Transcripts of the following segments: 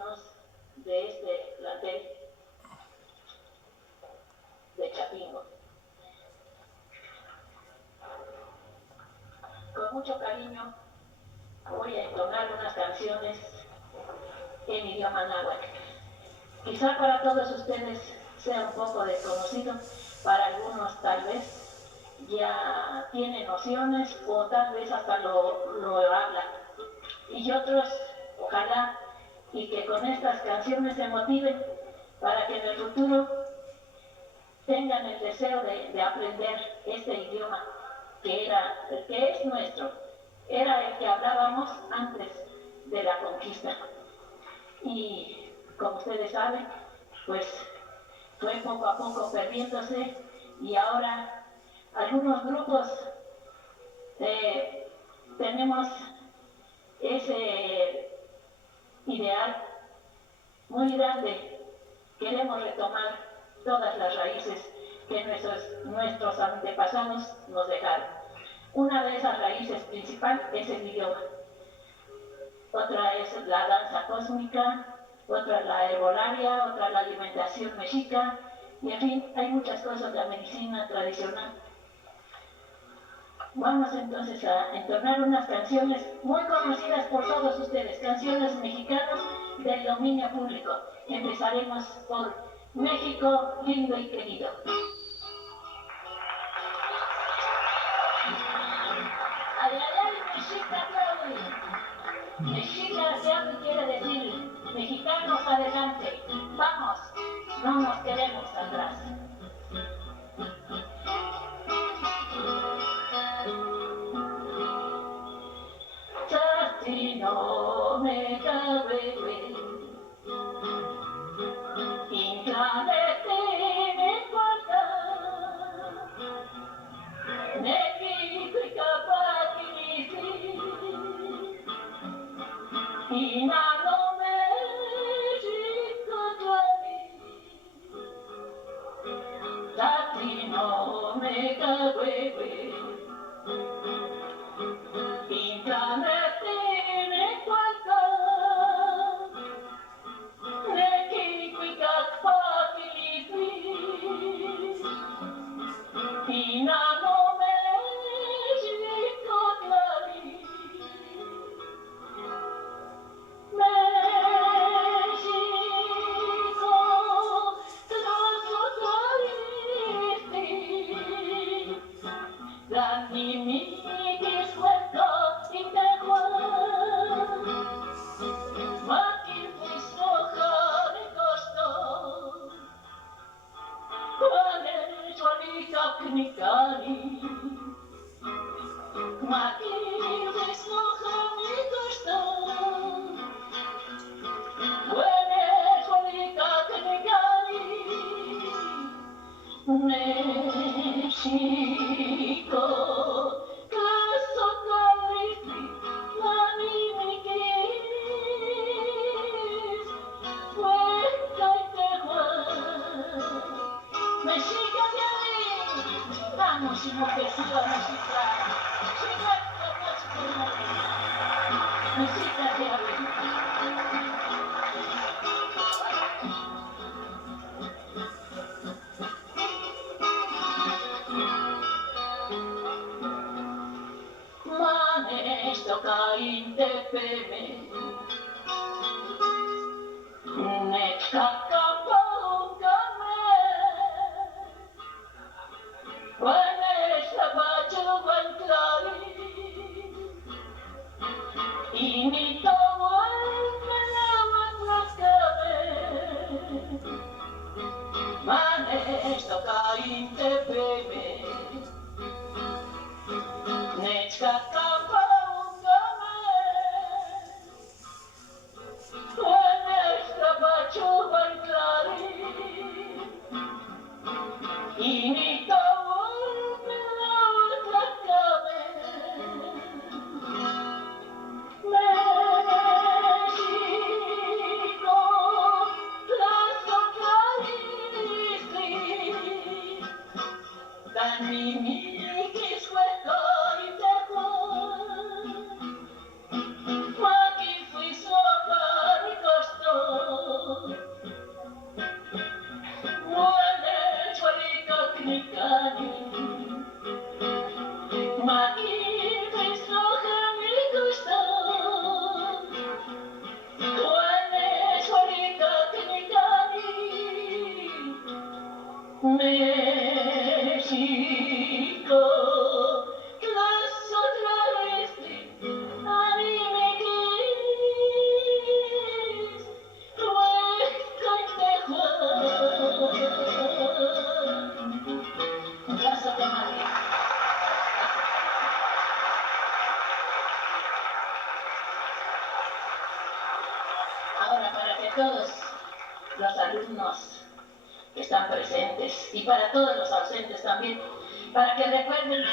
alumnos de este plantel de Chapingo. Con mucho cariño voy a entonar unas canciones en idioma náhuatl. Quizá para todos ustedes sea un poco desconocido, para algunos tal vez ya tiene nociones o tal vez hasta lo habla. Y otros, ojalá, y que con estas canciones se motiven para que en el futuro tengan el deseo de aprender este idioma que es nuestro, era el que hablábamos antes de la conquista. Y como ustedes saben, pues fue poco a poco perdiéndose y ahora algunos grupos tenemos ese ideal muy grande. Queremos retomar todas las raíces que nuestros antepasados nos dejaron. Una de esas raíces principal es el idioma. Otra es la danza cósmica, otra la herbolaria, otra la alimentación mexica, y en fin, hay muchas cosas de la medicina tradicional. Vamos entonces a entonar unas canciones muy conocidas por todos ustedes, canciones mexicanas del dominio público. Empezaremos por México lindo y querido. Ay, ay, ay, mexica, Claudia. Mexica, Claudia quiere decir mexicanos adelante. Vamos, no nos quedemos atrás. No me cabe inclánete me falta México y Capatilici y nano México tati no me cabe inclánete todos los alumnos que están presentes y para todos los ausentes también, para que recuerden.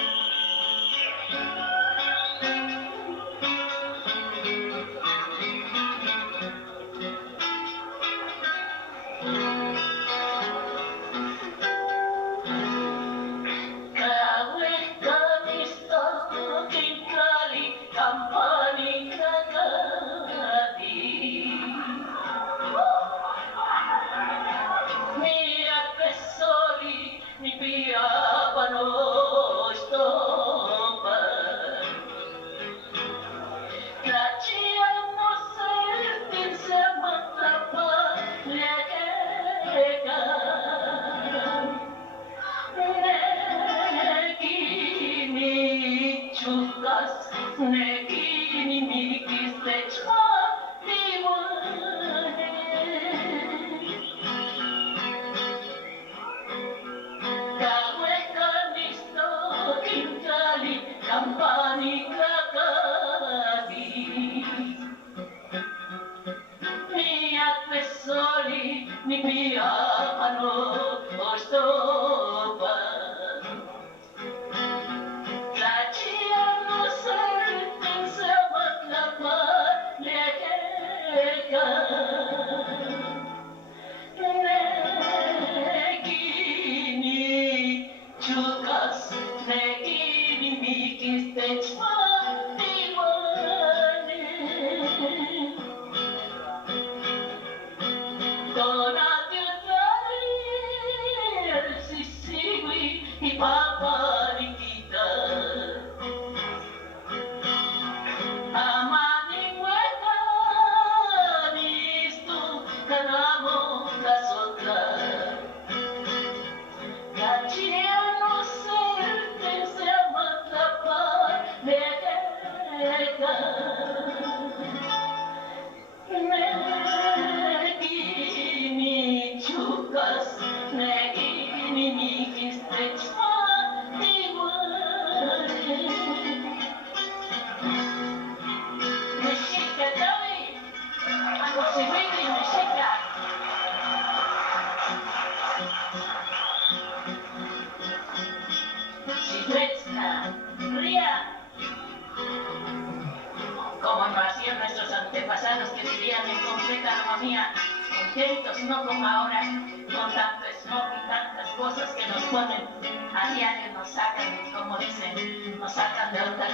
Como lo hacían nuestros antepasados que vivían en completa armonía, contentos, no como ahora, con tanto smog y tantas cosas que nos ponen a diario, nos sacan, como dicen, nos sacan de onda.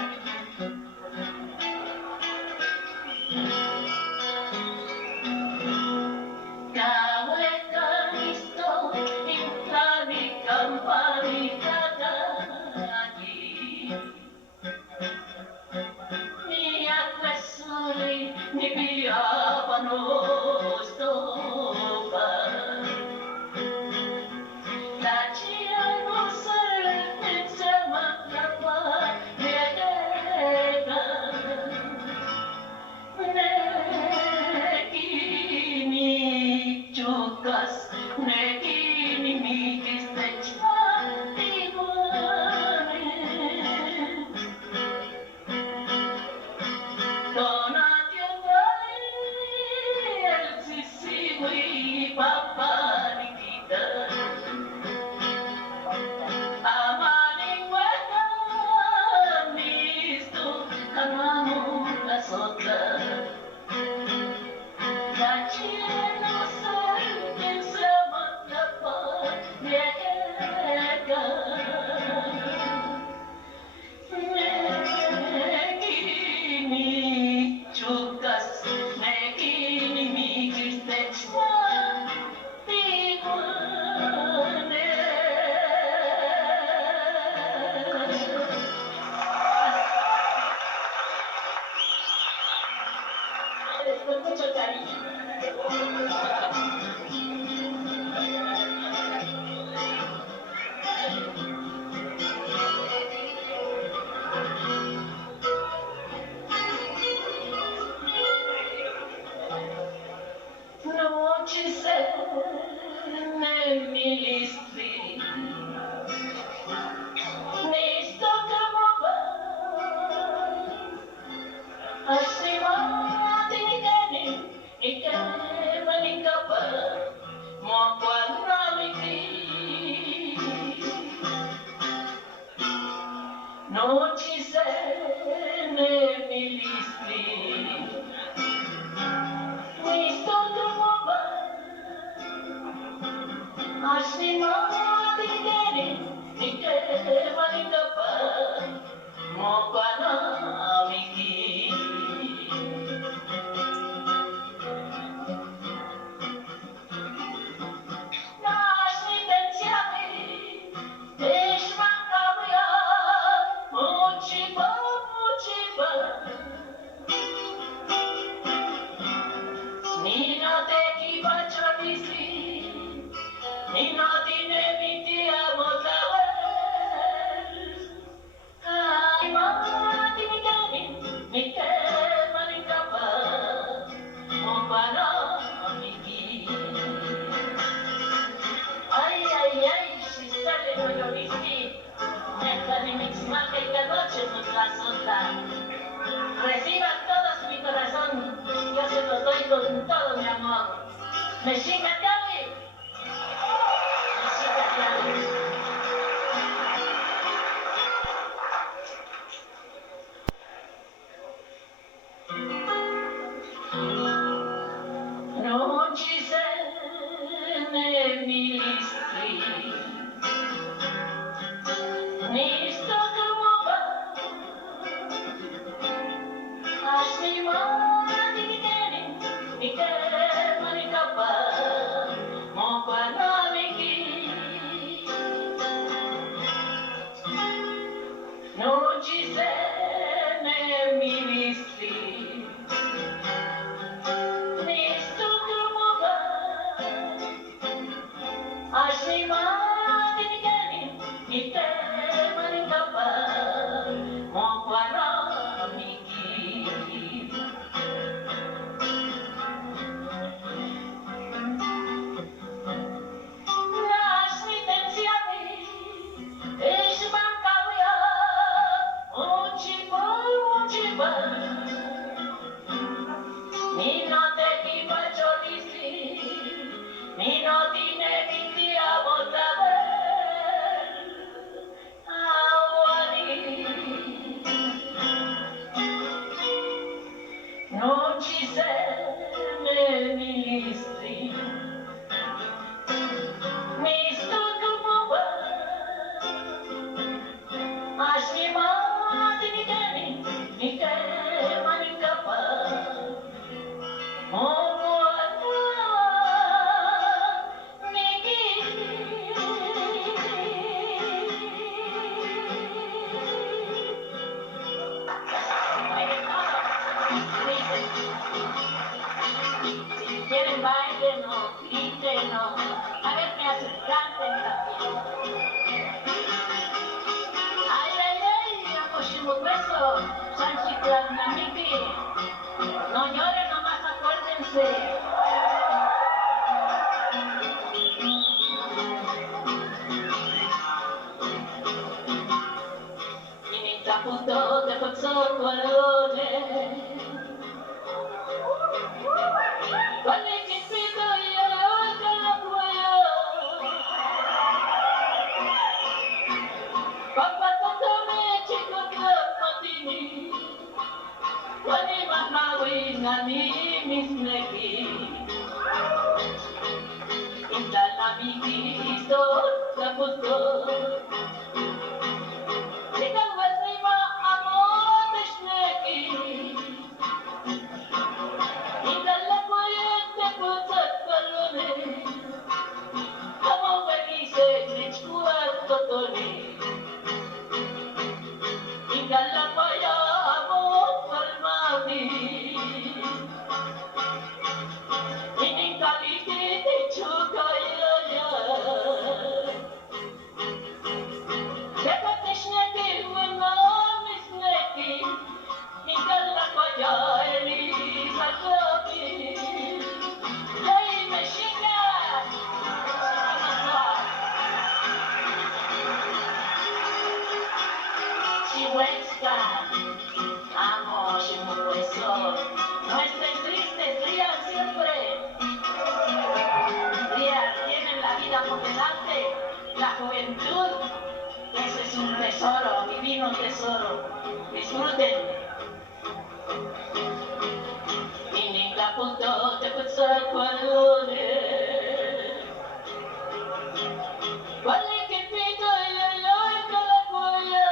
Con mucho cariño. Noches en mi street, nisto como va, así va. Ni no te equivoco ni si, ni no tiene mi tía Mozawer. Ay, ma, ti mi cani, mi te manicapa, mombano, mi ki. Ay, si sale con lo listi, esta ni mi xmaca y noche nos la sonda. Reciban todos mi corazón, yo se los doy con todo mi amor. Me chica Gaby, me chica Gaby. No quise me milistri, ni sto como va. Así mani mi que manicapa, mo panamiki. No quise me milistri, ni sto como va. Así mani mi que manicapa, mo panamiki. Ni no te equivoco ni si, ni no tiene mi tía Mozawer. Awani, no quise me milistri, mi sto como va. Así mati mi que manicapa. Si quieren bailen o griten o a ver qué hacen, canten también. Ay, aposhimutreso, Sanchitlanamiki. No lloren, nomás acuérdense. Y mi caputo te pasó guardone. Con el quisito y el otro la cuello. Papá, tócame, chico, matini. Wani mamawi nani misneki, indalamiki so kaputo. Ikaw wani ma amo misneki, indalakoyete putot palone. Amo wenise krichkua totoni, indalakoya amo palmati. Amo, no estén tristes, rían siempre. Rían, tienen la vida por delante, la juventud. Ese es un tesoro, divino tesoro. Disfruten. Y ni la punto te puso el cuadrone. Vale que pito y la la cuella.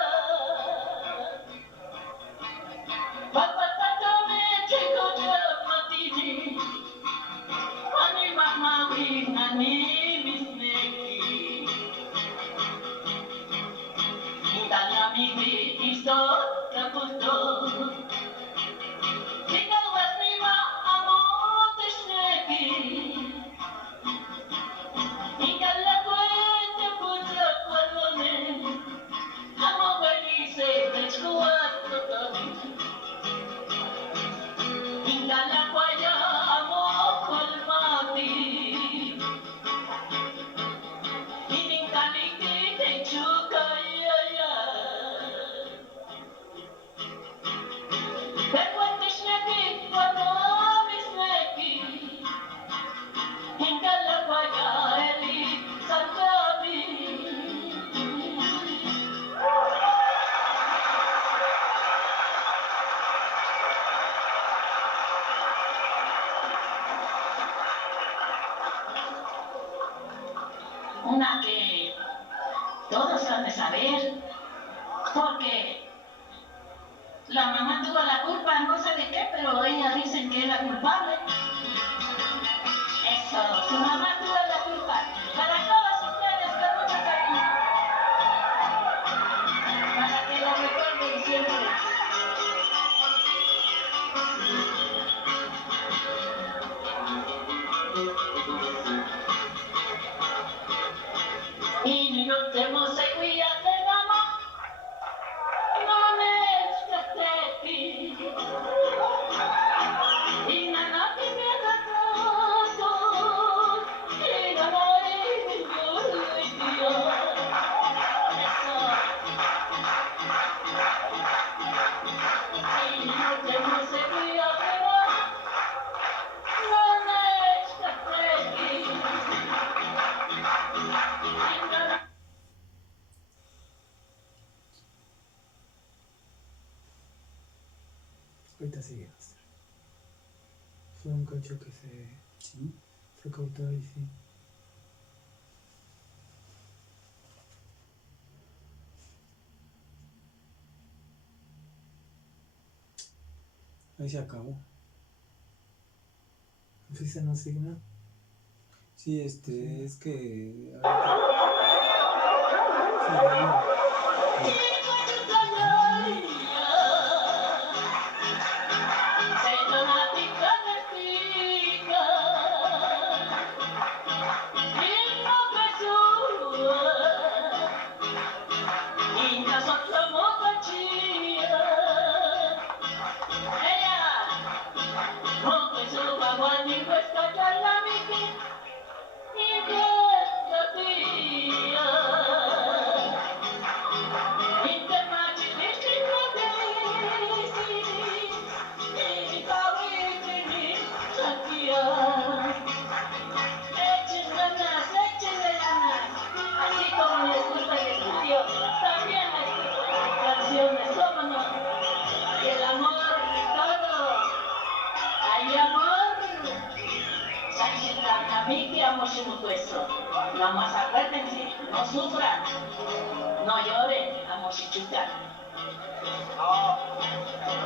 Papá, me chico ya matini. Ani mama win, ani misneki. Indala mi iso kaputo. Ikaw was ni ma amo te una que todos han de saber, porque la mamá tuvo la culpa, no sé de qué, pero ellas dicen que es la culpable. Eso, su mamá tuvo la culpa. Para todos ustedes, con mucho cariño. Para que la recuerden siempre. Y no tenemos seguridad de mamá. No me escape. Y nada que me haga todo. Y nada es yo. Eso. Y no tenemos seguridad de mamá. No me escape. Ahorita sigue, Master. Fue un cacho que se cortó ahí, sí. Ahí se acabó. ¿Sí se nos signa? Sí, es que no más acuérdense, no sufran, no lloren, amorcichuta.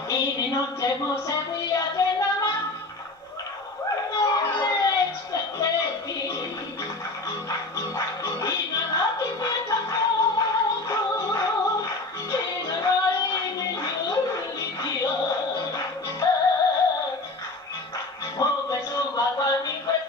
Y no tenemos seguridad de la mamá, no me expecté. Y nada que me tampoco, y nada y me llorió. Porque su guagua mi cuesta.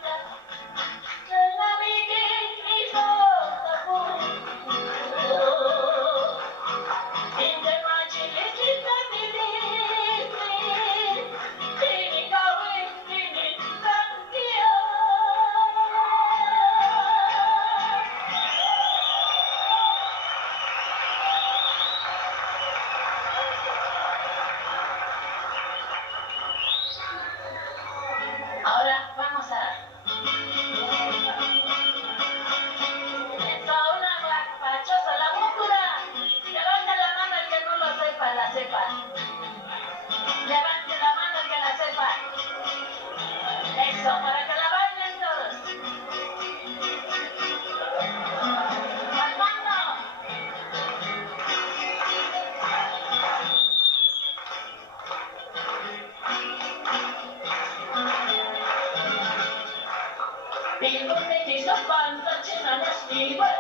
Ahora vamos a... La música. Levante la mano el que no lo sepa, la sepa. Levante la mano el que la sepa. Eso, para que la bailen todos. Armando. Digo que quiso cuando china las vive.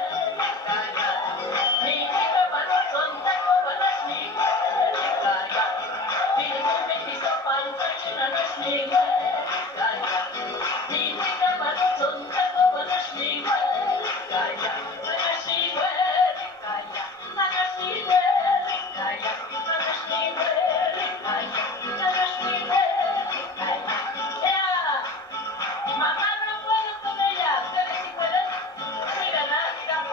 Mamá no puedo con ella, ustedes sí pueden. Sigan, sigan.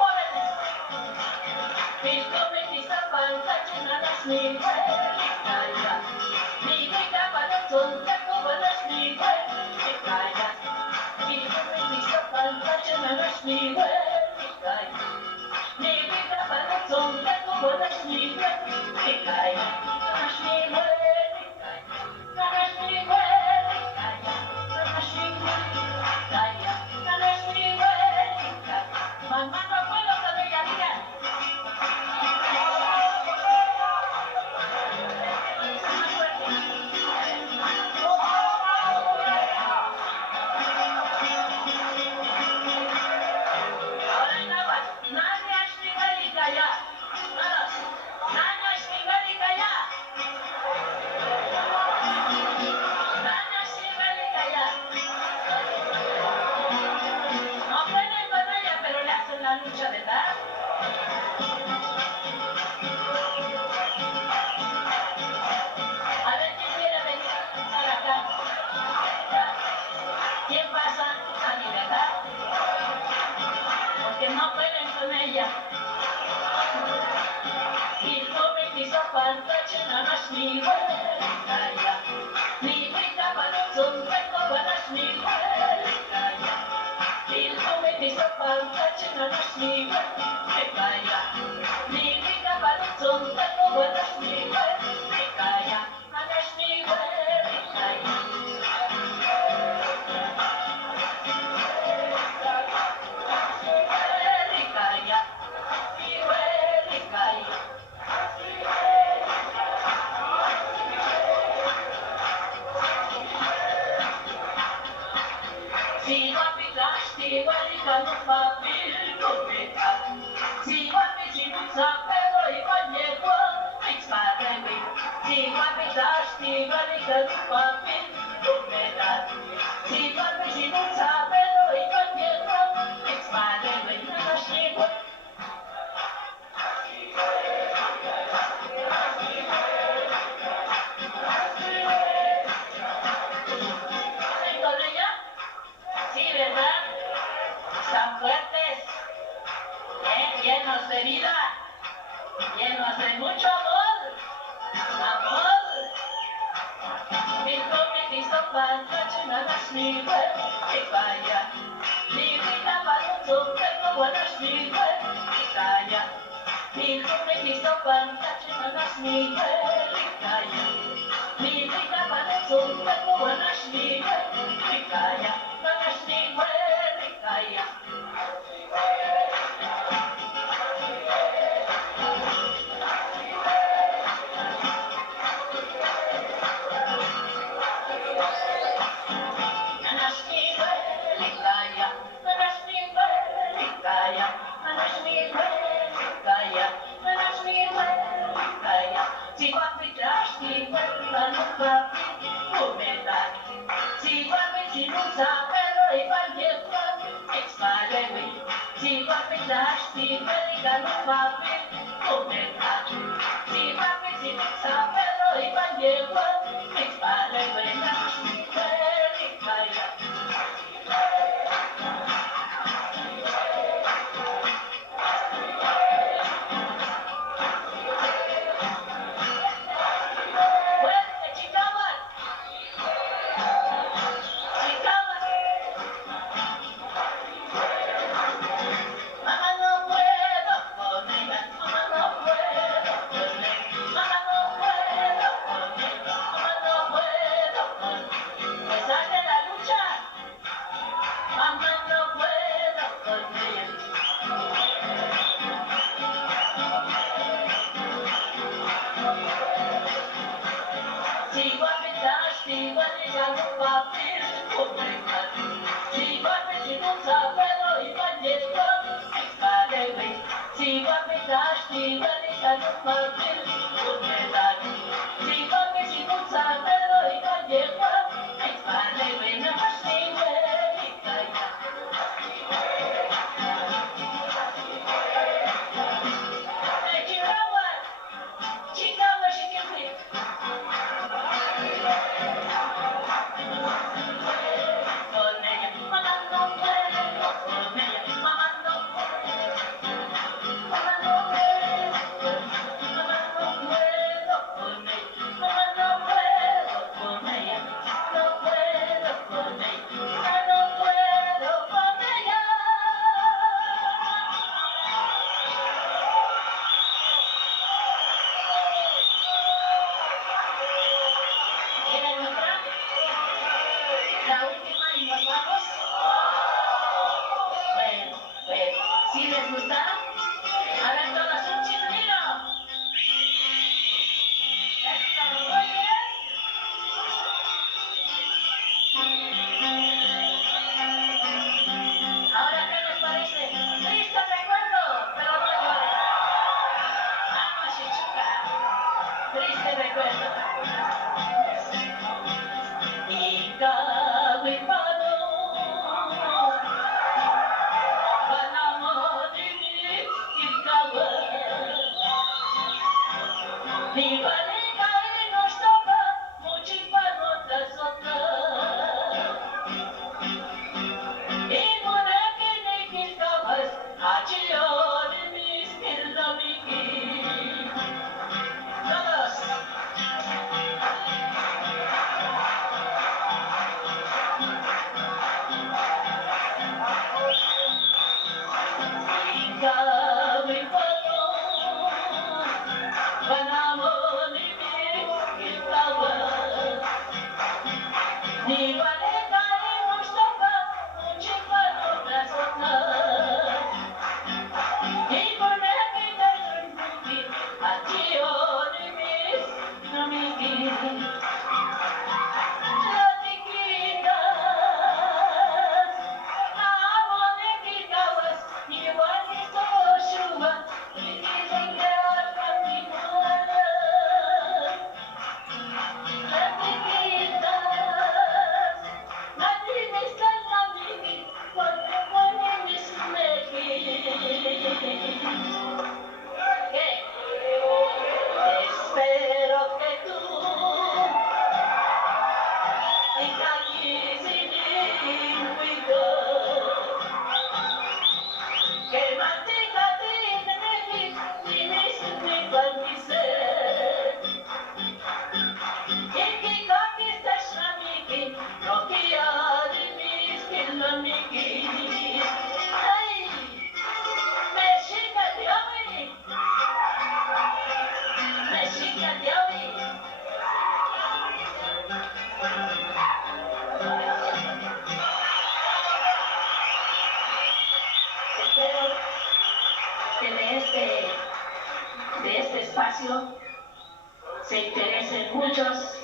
Se interesen muchos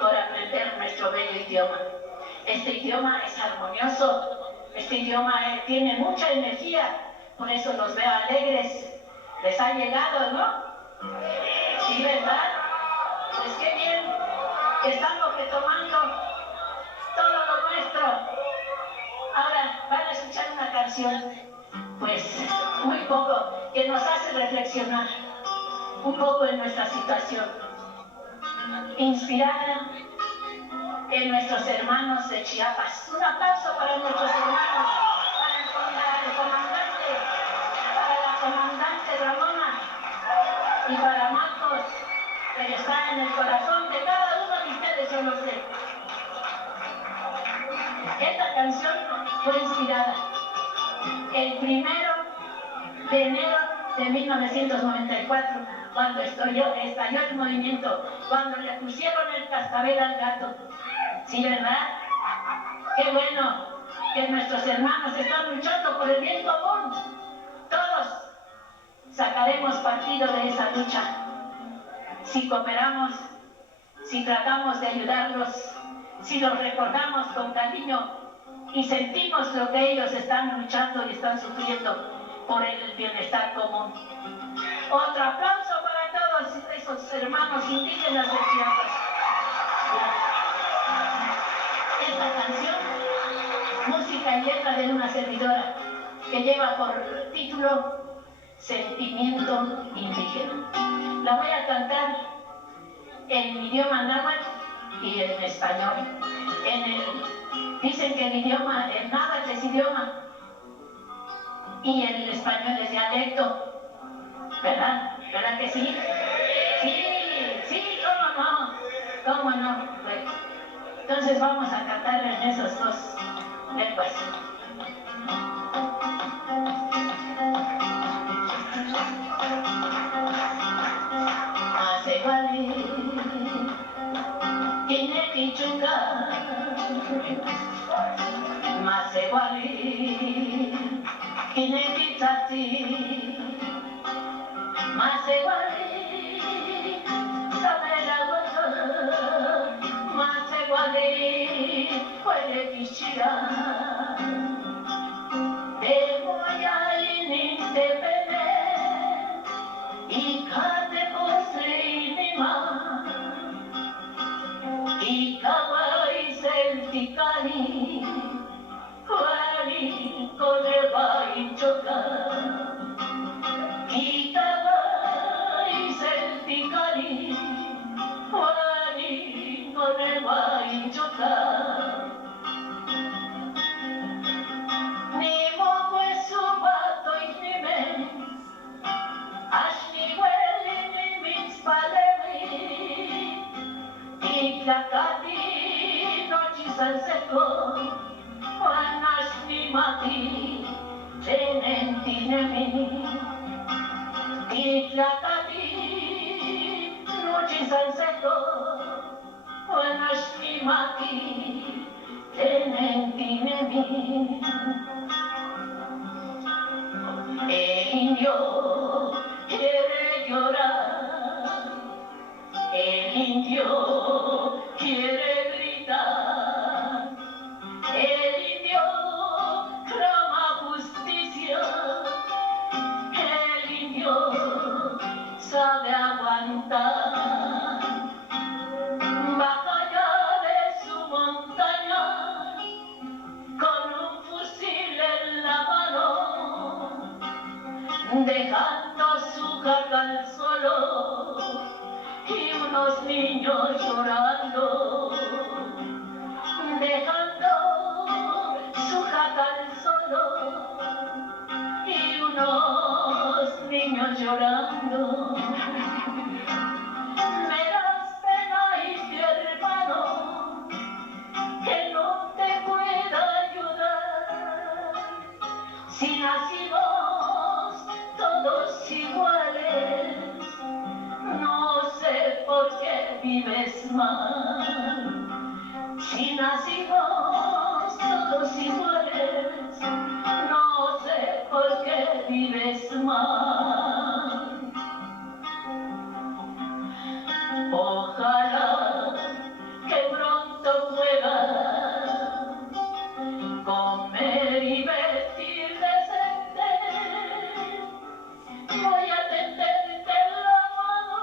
por aprender nuestro bello idioma. Este idioma es armonioso, este idioma tiene mucha energía, por eso los veo alegres. ¿Les ha llegado, no? Sí, ¿verdad? Pues qué bien que estamos retomando todo lo nuestro. Ahora van a escuchar una canción, pues muy poco, que nos hace reflexionar un poco en nuestra situación, inspirada en nuestros hermanos de Chiapas. Un aplauso para nuestros hermanos, para el comandante, para la comandante Ramona y para Marcos, que está en el corazón de cada uno de ustedes, yo lo sé. Esta canción fue inspirada el 1 de enero de 1994, cuando estalló el movimiento, cuando le pusieron el cascabel al gato. ¿Sí, verdad? Qué bueno que nuestros hermanos están luchando por el bien común. Todos sacaremos partido de esa lucha. Si cooperamos, si tratamos de ayudarlos, si los recordamos con cariño y sentimos lo que ellos están luchando y están sufriendo por el bienestar común. Otro aplauso para todos esos hermanos indígenas de Chiapas. Esta canción, música y letra de una servidora, que lleva por título Sentimiento Indígena. La voy a cantar en idioma náhuatl y en español. Dicen que el náhuatl es idioma y el español es dialecto. ¿Verdad? ¿Verdad que sí? Sí, ¿cómo no? Bueno, entonces vamos a cantar en esos dos lenguas. Masewali, Kinekichunga, Masewali, Kinekitati, Masewali, Sabela, Masewali, Puede Kishira, de Moyalini se pene, y Kate Posrinima, y Kawai Seltikani, Wali Kodeba Inchoka. Mati El indio quiere llorar, el indio quiere gritar, el indio clama justicia, el indio sabe aguantar. Baja ya de su montaña con un fusil en la mano, dejando su jacal solo y unos niños llorando, dejando su jacal solo y unos niños llorando. Me das pena, mi hermano, que no te pueda ayudar. Si nacimos todos iguales, no sé por qué vives mal. Si nacimos todos iguales, no sé por qué vives mal. Ojalá que pronto pueda comer y vestir decente. Voy a tenderte la mano,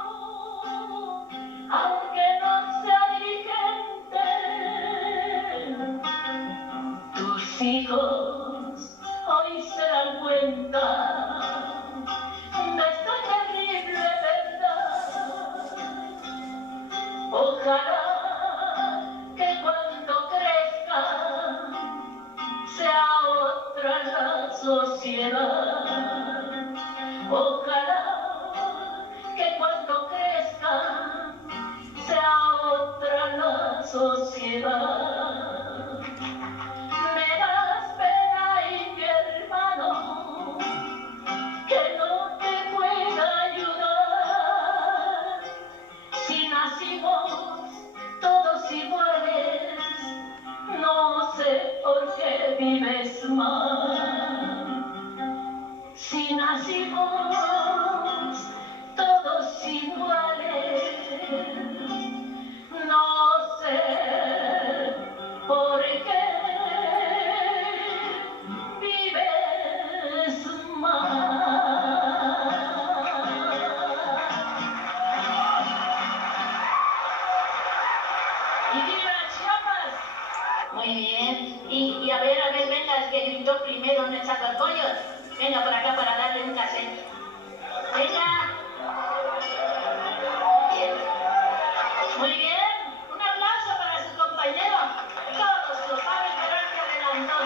aunque no sea dirigente. Tus hijos hoy se dan cuenta de esta terrible verdad. Ojalá que cuando crezcan sea otra la sociedad. Ojalá que cuando crezcan sea otra la sociedad. Me das pena, mi hermano, que no te pueda ayudar. Si nacimos todos iguales, no sé por qué vives mal. Si nacimos todos iguales, no sé por qué vives mal. Y viva Chiapas. Muy bien. Y a ver, venga, el que gritó primero en el saco de pollo. Venga por acá para darle un cassette. Venga. Bien. Muy bien. Un aplauso para su compañero. Todos lo saben, pero él se adelantó.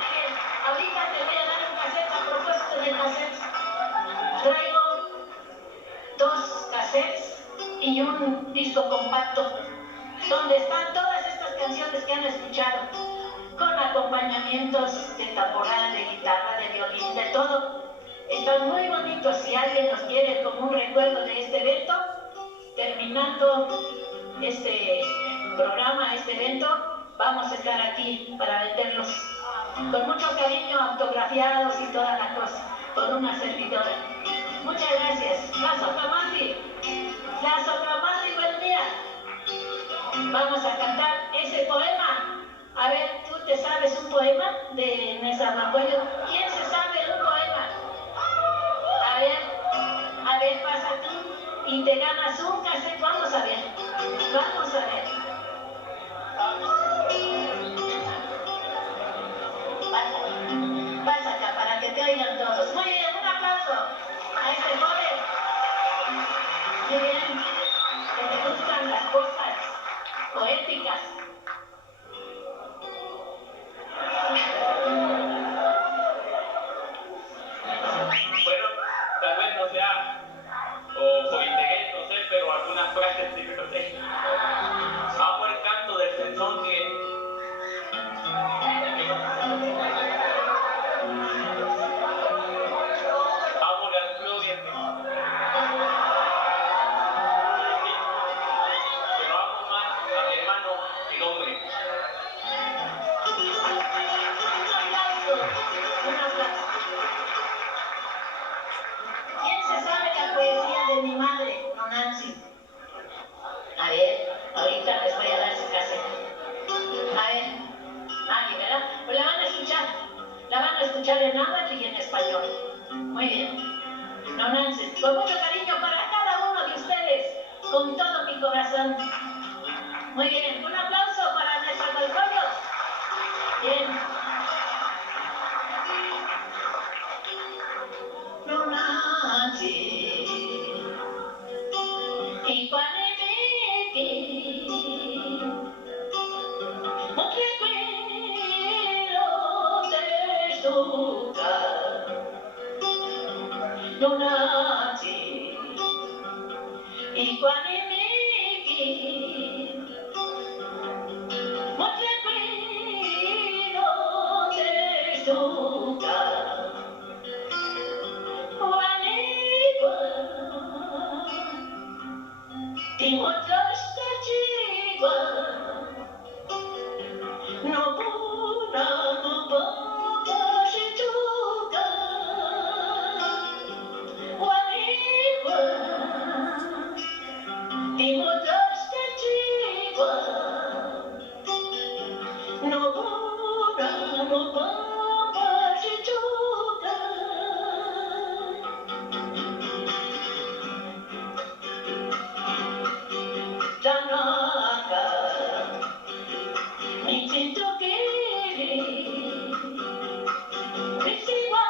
Bien. Ahorita te voy a dar un cassette a propósito de cassettes. Traigo 2 cassettes y un disco compacto donde están todas estas canciones que han escuchado, con acompañamientos de tamboral, de guitarra, de violín, de todo. Están muy bonitos. Si alguien los quiere como un recuerdo de este evento, terminando este programa, este evento, vamos a estar aquí para venderlos con mucho cariño, autografiados y toda la cosa, por una servidora. Muchas gracias. La Socamandi, buen día. Vamos a cantar ese poema. A ver, ¿tú te sabes un poema de Nezahualcóyotl? ¿Quién se sabe un poema? A ver, pasa tú y te ganas un cassette. Vamos a ver. Pasa acá para que te oigan todos. Muy bien, un aplauso a este joven. Muy bien, que te gustan las cosas poéticas. Bueno, tal vez no sea, o por interés, no sé, pero algunas frases sí me lo sé. a escuchar en náhuatl y en español. Muy bien. No, Nancy, con mucho cariño para cada uno de ustedes, con todo mi corazón. Muy bien, un aplauso para nuestros golfolios. Bien. No, Nancy, y Lunati, i quali amici, ma tranquillo te stuca, qualiqua, ti mostraste cigua, no puna, no papa, si chuca. I mostraste cigua, no puna, no papa, si chuca. Tanaka, mi cinto kiri, risiwa,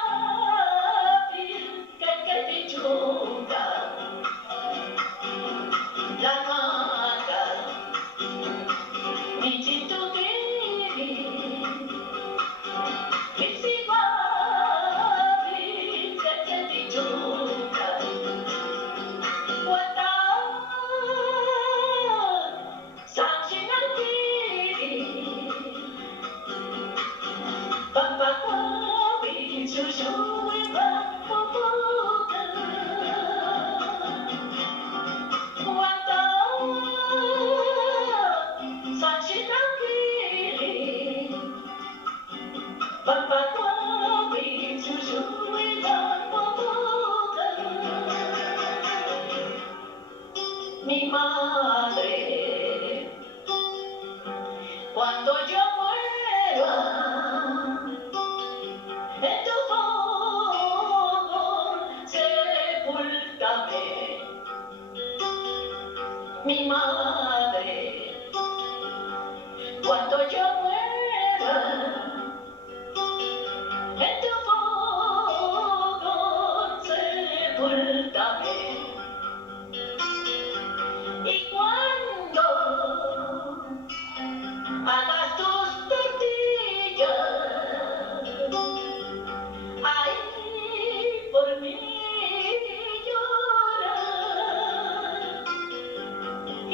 que ti chuca. Tanaka, mi cinto kiri, risiwa, que ti chuca. Wata, Sachinakiri, Papa Kobi, Shushu, Papuka. Wata, Sachinakiri, Papa Kobi, Shushu, Papuka. Mi madre, cuando yo muera, en tu fogón sepúltame. Mi madre, cuando yo muera, en tu fogón sepúltame. Y cuando hagas tus tortillas, ahí por mí llora. Y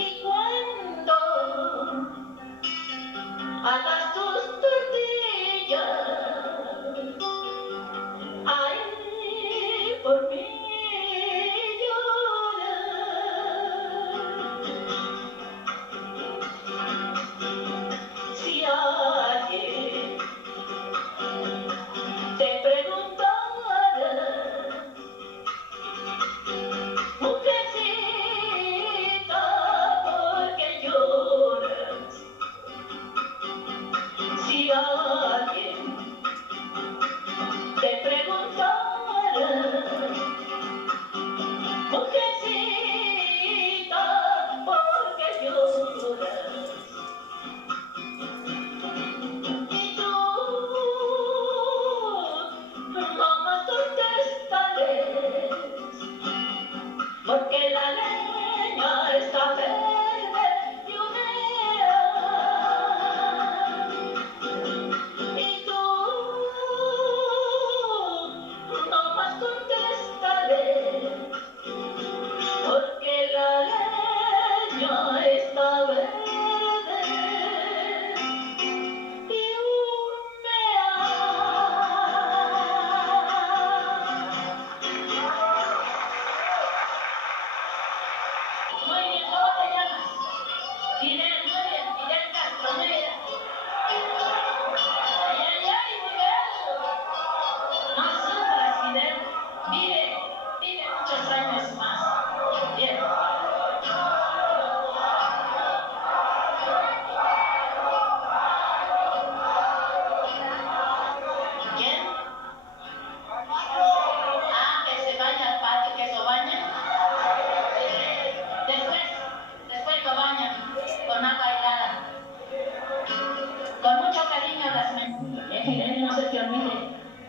las mañanitas, no se te olvide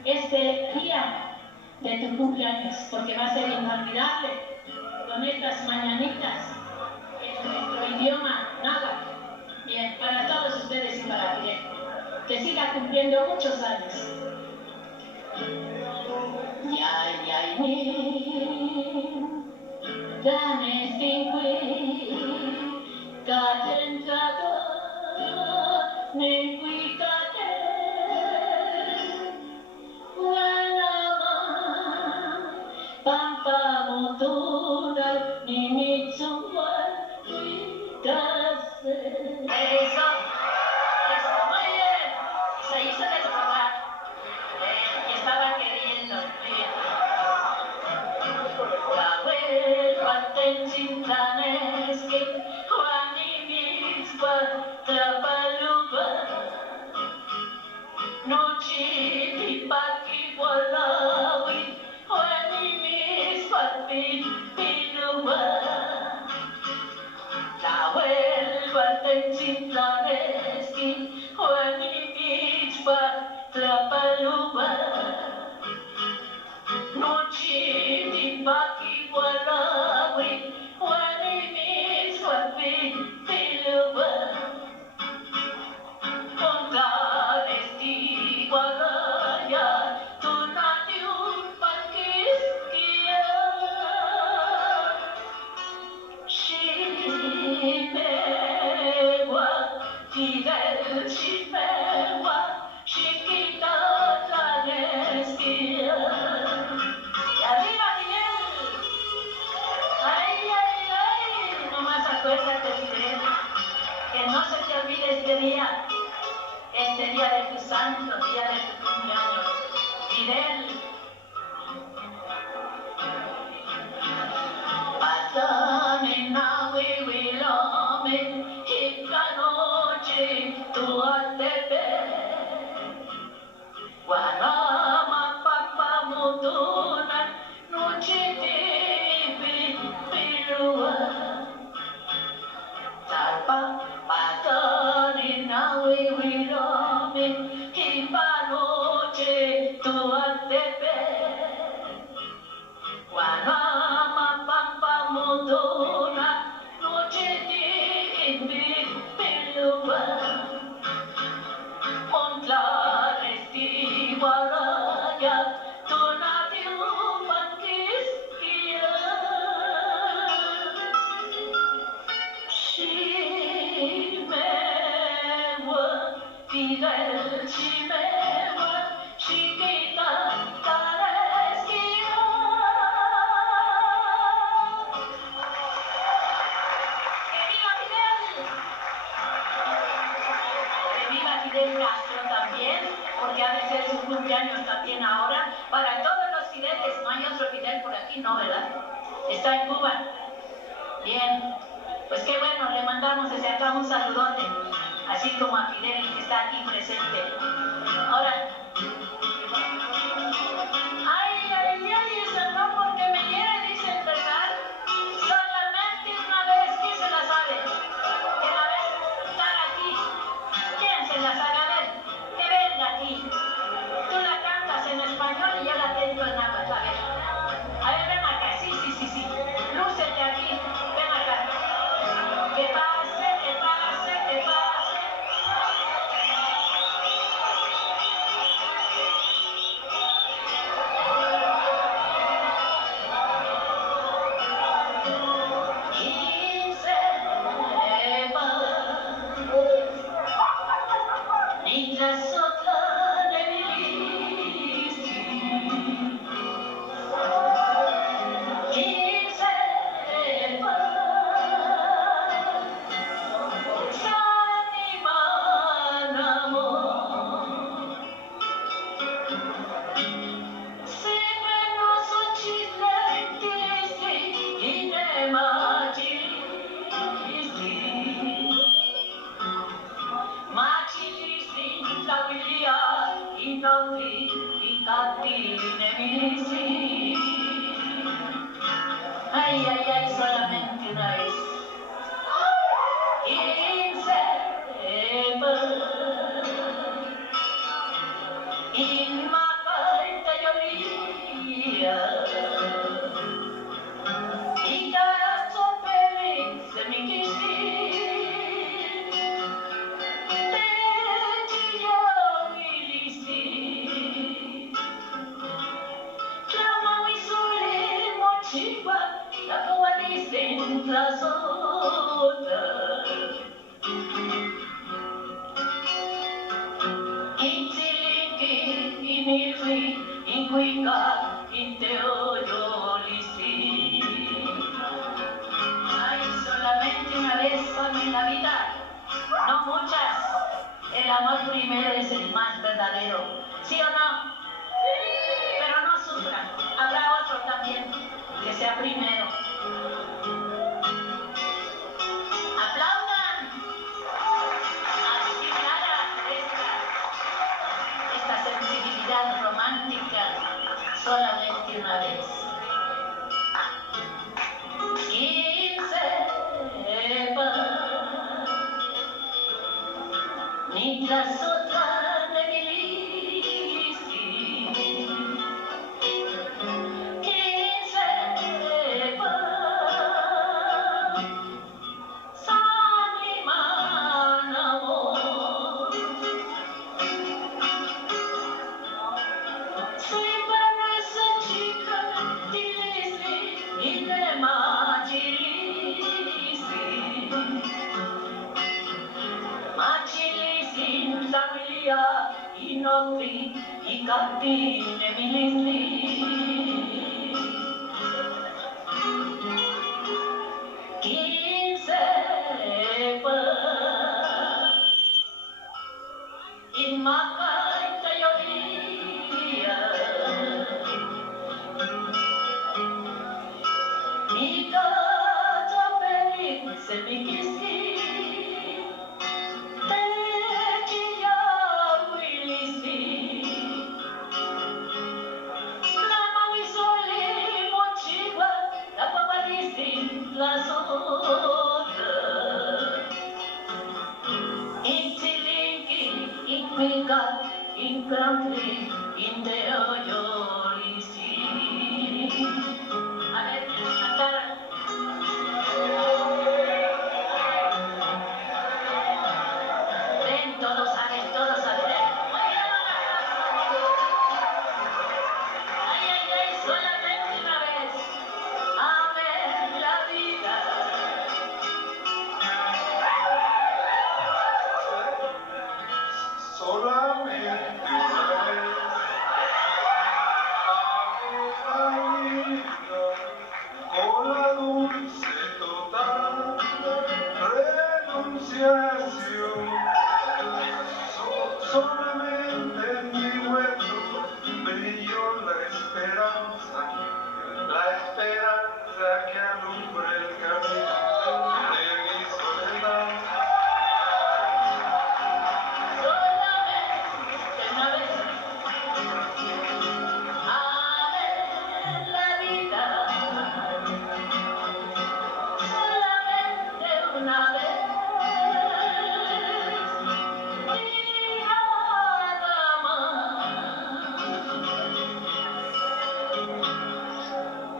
este día de tu cumpleaños, porque va a ser inolvidable con estas mañanitas en nuestro idioma náhuatl. Bien, para todos ustedes y para Fidel, que siga cumpliendo muchos años. Este día de tu santo, día de tu cumpleaños, Fidel. Pásame na huihuilome, y la noche tu atepe. Guarama papa mutuna, noche tipi pirua. Tarpa pásame na huihuilome, y la noche tu atepe. Guarama papa mutuna, noche tipi pirua. Montlares di Guaraya, Donatiu Panquisquia. Chimewa, Fidel Chimewa, Chiquita Caresquia. ¡Que viva Fidel! ¡Que viva Fidel Castro también! Porque ha de ser su cumpleaños también ahora. Para todos los Fideles, no hay otro Fidel por aquí, ¿no, verdad? Está en Cuba. Bien, pues qué bueno, le mandamos desde acá un saludote, así como a Fidel que está aquí presente. Ahora, eso no, porque me quiere, dice empezar, solamente una vez, ¿quién se la sabe? Que la vez estar aquí, ¿quién se la sabe? A ver, que venga aquí. Tú la cantas en español y yo la canto en náhuatl. A ver, ven acá, sí. Lúcete aquí, ven acá. Que pase, que pase, que pase. Y se va. Mientras otra de mi Ay, solamente una vez. Y se va. in makaita yolia. Ita sopeli se mi kisi. Te yo milisi. Clama mi sole mochiba. La coalice en la sota. Intiliki, inilwi, inquika, inteoyolisi. Hay solamente una vez en la vida, no muchas. El amor primero es el más verdadero. ¿Sí o no? Pero no sufran. Habrá otro también que sea primero. Aplaudan. Aspirar a esta sensibilidad romántica solamente una vez. Y sepa, mientras otra de mi lisi. Quien sepa, Saniman amor. Sempre essa chica dilisi inema chilisi. Machilisi samilia inokti ikati nemilisi. Quien sepa, in makaita yolia. Ika tapeli se mi kisi. Te ya wilisi. Clama mi sole mochiba. La paparisi la sota. Intilinki, inquika, incrantri, inteoyolisi. A ver, cantar. Ven, todos a ver, todos a ver. Ay, ay, ay, solamente una vez. Amen la vida. Solamente una vez, ame la vida con la dulce total renunciación. Solamente en mi huerto brilló la esperanza que alumbra el camino de mi soledad. Solamente una vez. Amen la vida. Solamente una vez. Y nada más.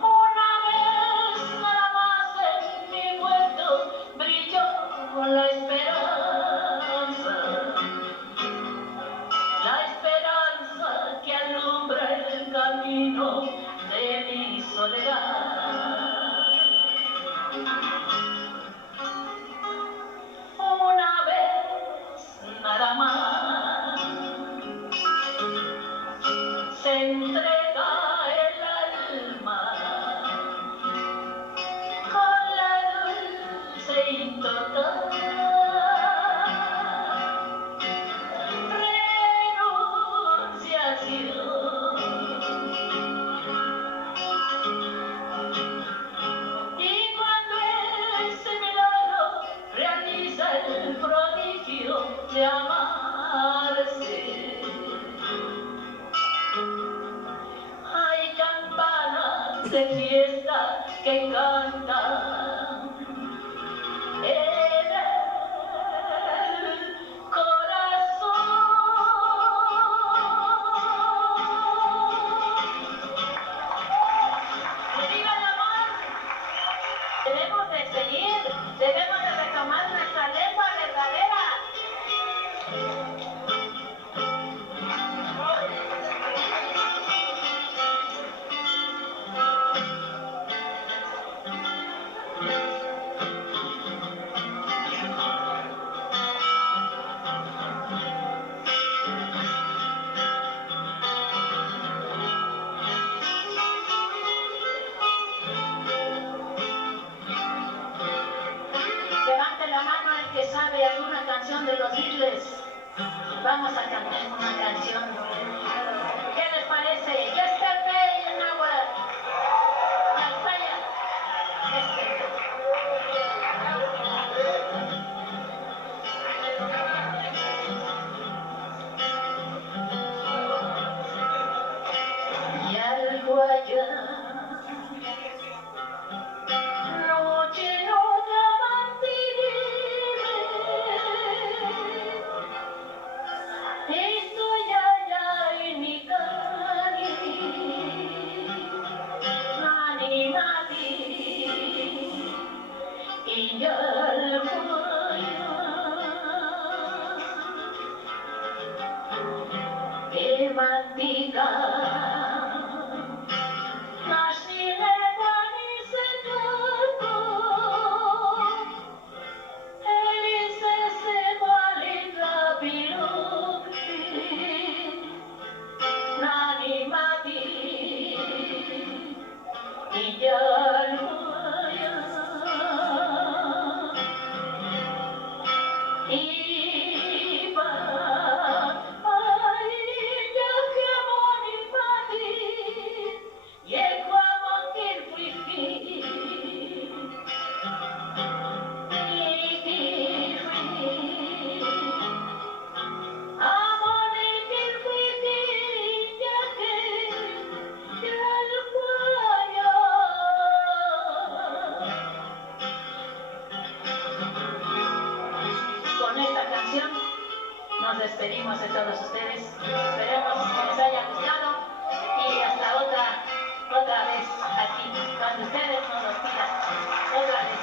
Una vez nada más en mi huerto brilló la esperanza. La esperanza que alumbra el camino de mi soledad. Una vez nada más se entrega el alma con la dulce y total renunciación. Y cuando ese milagro realiza el prodigio de amarse, hay campanas de fiesta que cantan en el corazón. una canción. ¿Qué les parece? Yesterday in our Alfaya. Y algo allá, noche otra mantirime, estoy allá en mi cari, animati, y algo allá, que mantiga. Con esta canción nos despedimos de todos ustedes. Esperemos que les haya gustado y hasta otra vez aquí, cuando ustedes nos los pidan. Otra vez.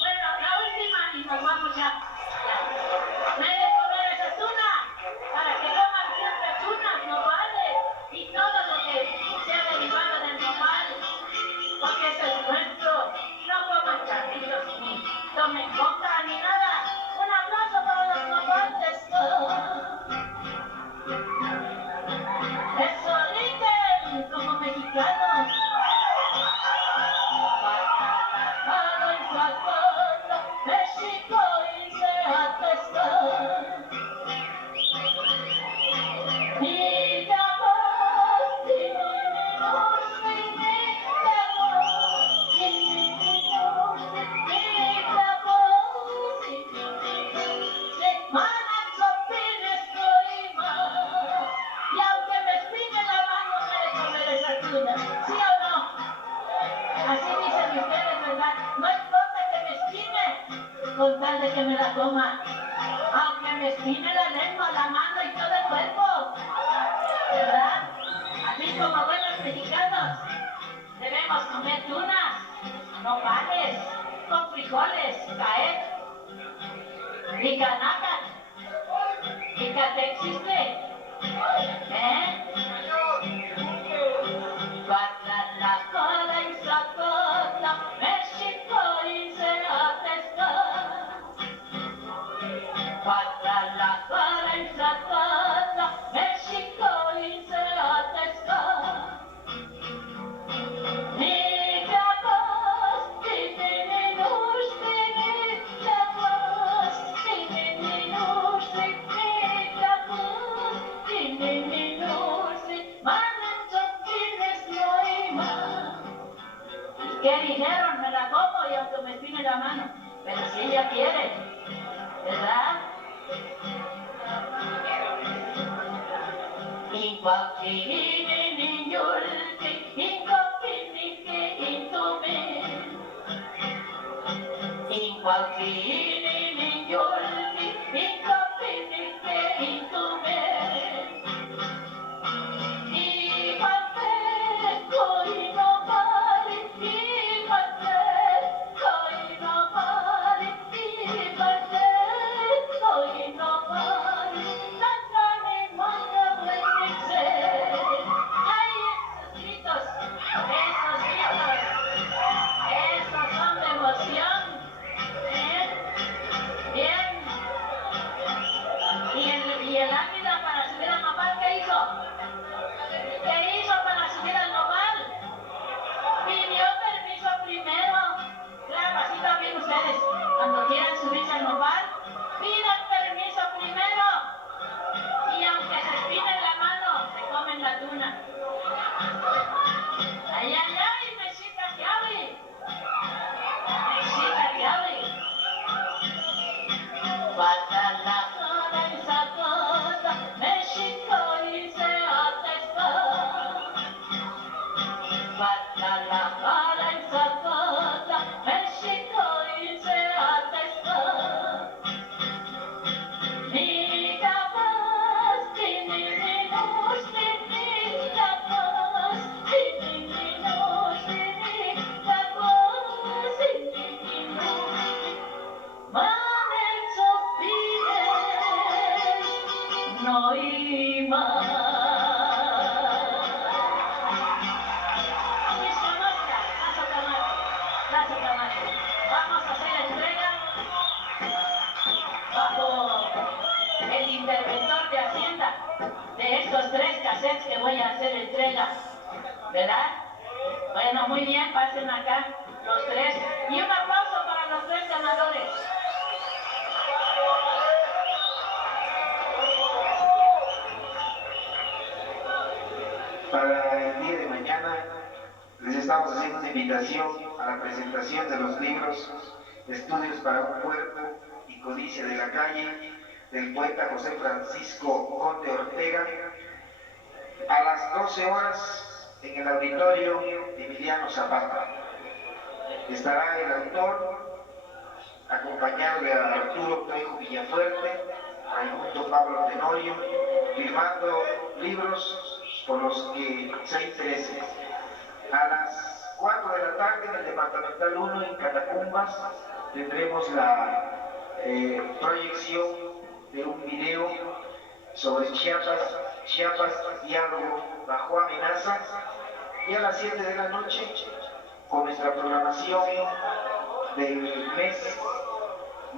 Bueno, la última y nos vamos ya. Me de comer esa tuna para que coman siempre tunas, nopales y todo lo que sea derivado del nopal, porque eso es nuestro. No coman charritos ni tomen coca ni nada. Un aplauso para los nopales. Eso griten como mexicanos. México y se atesta. Y aunque me espine la mano, me de comer esa tuna. ¿Sí o no? Así dicen ustedes, ¿verdad? No importa que me espine, con tal de que me la coma. Aunque me espine la lengua, la mano y todo el cuerpo. ¿Verdad? Así como buenos mexicanos, debemos comer tunas, nopales, con frijoles, caet, y canacas, y catexistle. ¿Eh? Guadalajara y Zacota, México y se atesta. Guadalajara y Zacota, México y se atesta. Nicaragua. dijeron, me la como y aunque me espine la mano. Pero si ella quiere, ¿verdad? Cuando quieran subirse al nopal, pidan permiso primero. Y aunque se espinen la mano, se comen la tuna. Ay, ay, ay, mesita que hable. Mesita que hable. Falta la cara en esa cosa, México y se atesta. Falta la cara en esa cosa, México y se atesta. Ni capaz, ni menos, ni capaz, ni menos, ni capaz, ni menos. Manexo pides, no hay más. Vamos a hacer entrega bajo el interventor de Hacienda de estos 3 cassettes que voy a hacer entrega, ¿verdad? Bueno, muy bien, pasen acá los 3 y un aplauso para los 3 ganadores. Para el día de mañana les estamos haciendo una invitación a la presentación de los libros Estudios para un cuerpo y codicia de la calle del poeta José Francisco Conde Ortega a las 12 horas en el auditorio Emiliano Zapata. Estará el autor acompañado de Arturo Trejo Villafuerte, Raimundo Pablo Tenorio, firmando libros por los que se interesen. A las 4 de la tarde en el Departamental 1 en Catacumbas tendremos la proyección de un video sobre Chiapas, diálogo bajo amenaza, y a las 7 de la noche con nuestra programación del mes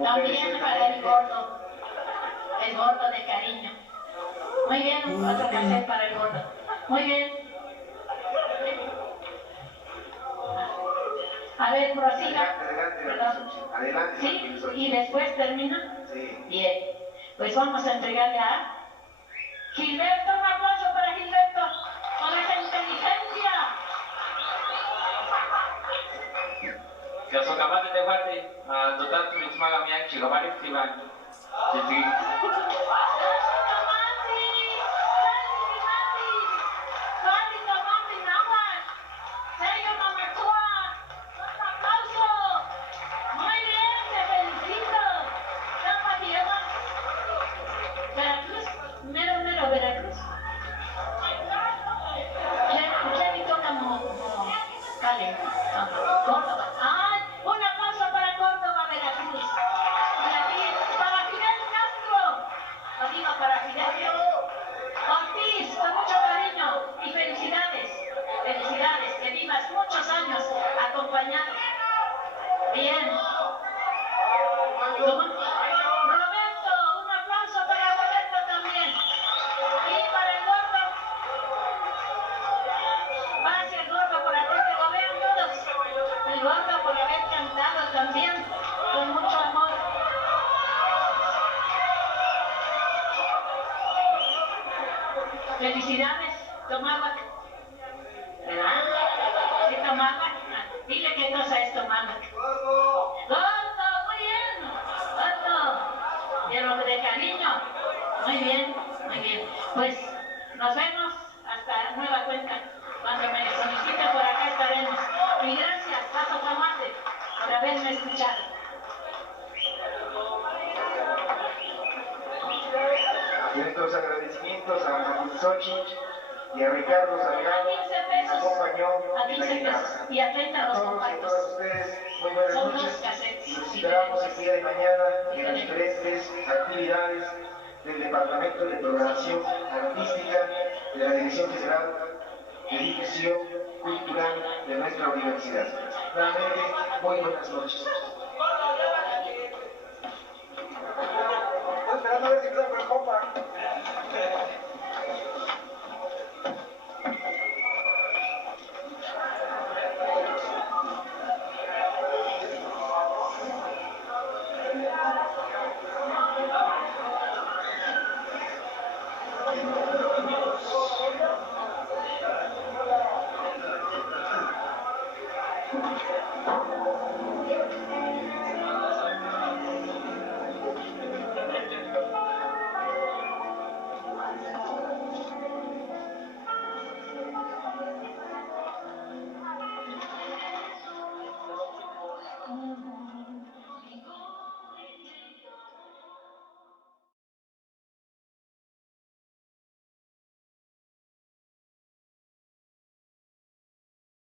También para el gordo de cariño. Muy bien, otro cassette para el gordo. Muy bien. A ver, prosiga. Adelante. ¿Sí? ¿Y después termina? Sí. Bien. Pues vamos a entregarle a Gilberto. Un aplauso para Gilberto con esa inteligencia. Kasokamati tefate, dotatu mitsmaga miak chigabari tiban. Jadi, Veracruz. Córdoba. ¡Ay! Un aplauso para Córdoba, Veracruz. Para Fidel Castro. haberme escuchado. Nuestros agradecimientos a Xochitl y a Ricardo Salgado, que nos acompañó A en la 15 guitarra. pesos. Y atenta a los Todos y compactos. todas ustedes, muy buenas Son noches. dos cassettes. Los esperamos el día de mañana en las diferentes actividades del Departamento de Programación Artística de la Dirección General de Difusión Cultural de nuestra universidad. Nuevamente, muy buenas noches.